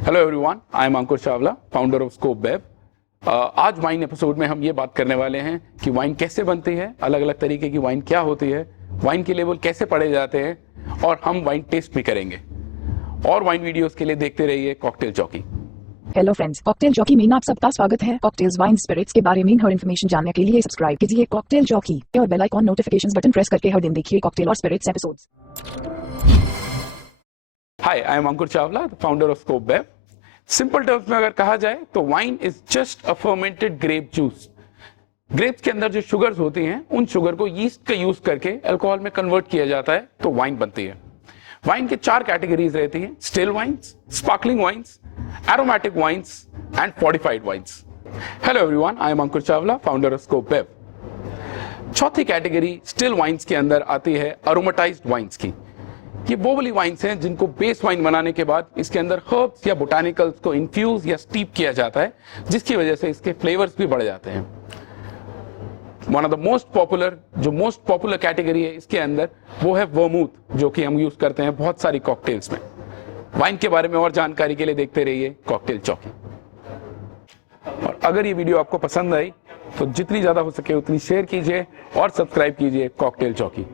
Hello everyone, I am Ankur Chawla, founder of Scope web. आज wine episode में हम ये बात करने वाले हैं कि वाइन कैसे बनती है, अलग अलग तरीके की वाइन क्या होती है, वाइन के लेवल कैसे पढ़े जाते हैं और हम वाइन टेस्ट भी करेंगे। और वाइन वीडियोस के लिए देखते रहिए cocktail jockey. Hello friends, cocktail jockey में आप सबका स्वागत है। कॉकटेल्स, वाइन, स्पिरिट्स के बारे में हर इन्फॉर्मेशन जानने के लिए सब्सक्राइब कीजिए कॉकटेल जॉकी और bell icon notifications button press करके हर दिन देखिए कॉकटेल और spirits episodes. Hi, I am Ankur Chawla, founder of Scope Web. Simple terms में अगर कहा जाए तो wine is just a fermented grape juice. Grapes के अंदर जो शुगर्स होती हैं, उन शुगर को यीस्ट का यूज करके अल्कोहल में कन्वर्ट किया जाता है तो वाइन बनती है। वाइन के 4 कैटेगरीज रहती हैं: still wines, sparkling wines, aromatic wines and fortified wines. Hello everyone, I am Ankur Chawla, founder of Scope Web. चौथी कैटेगरी स्टिल वाइन्स के अंदर आती है अरोमाटाइज्ड वाइन्स की। ये वो वाली वाइन्स हैं जिनको बेस वाइन बनाने के बाद इसके अंदर हर्ब्स या बोटानिकल्स को इन्फ्यूज या स्टीप किया जाता है, जिसकी वजह से इसके फ्लेवर्स भी बढ़ जाते हैं। One of the most popular category है इसके अंदर, वो है वर्मूथ, जो कि हम यूज करते हैं बहुत सारी कॉकटेल्स में। वाइन के बारे में और जानकारी के लिए देखते रहिए कॉकटेल चौकी। और अगर ये वीडियो आपको पसंद आई तो जितनी ज्यादा हो सके उतनी शेयर कीजिए और सब्सक्राइब कीजिए कॉकटेल चौकी।